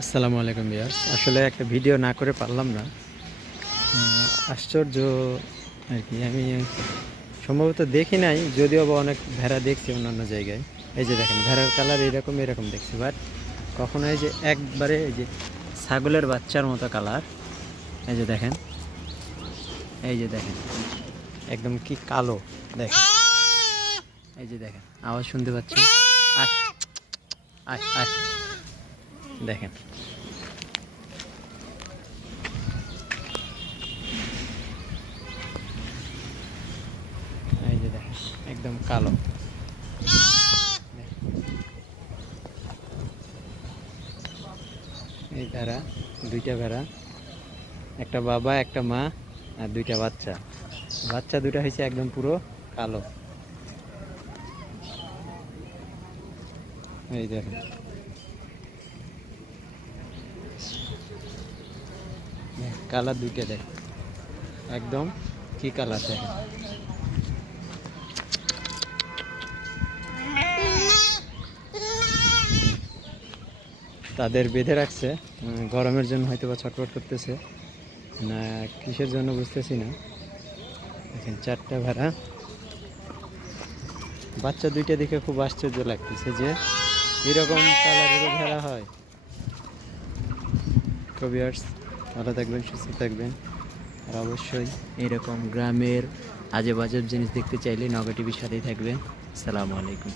আসসালামু আলাইকুম ভিউয়ার্স। আসলে একটা ভিডিও না করে পারলাম না। আশ্চর্য আর কি, আমি সম্ভবত দেখি নাই, যদিও বা অনেক ভেড়া দেখছি অন্যান্য জায়গায়। এই যে দেখেন, ভেড়ার কালার এরকম এরকম দেখছি, বাট কখনো এই যে একবারে এই যে ছাগলের বাচ্চার মতো কালার। এই যে দেখেন, এই যে দেখেন, একদম কি কালো দেখেন। এই যে দেখেন, আওয়াজ শুনতে পাচ্ছেন? আয় আয় আয়, দেখেন। এই যে দেখেন, একদম কালো। এই ভেড়া, দুইটা ভেড়া, একটা বাবা একটা মা আর দুইটা বাচ্চা। বাচ্চা দুইটা হয়েছে একদম পুরো কালো। এই দেখেন, কালার দুইটা দেখ, একদম কি কালার দেখেন। তাদের বেঁধে রাখছে, গরমের জন্য হয়তো বা ছটফট করতেছে না, কিসের জন্য বুঝতেছি না। দেখেন চারটা ভেড়া, বাচ্চা দুইটা দেখে খুব আশ্চর্য লাগতেছে যে এরকম কালারেরও ভেড়া হয়। ভিউয়ার্স, ভালো থাকবেন, সুস্থ থাকবেন, আর অবশ্যই এরকম গ্রামের আজেবাজেব জিনিস দেখতে চাইলে নগা টিভির সাথেই থাকবেন। আসসালামু আলাইকুম।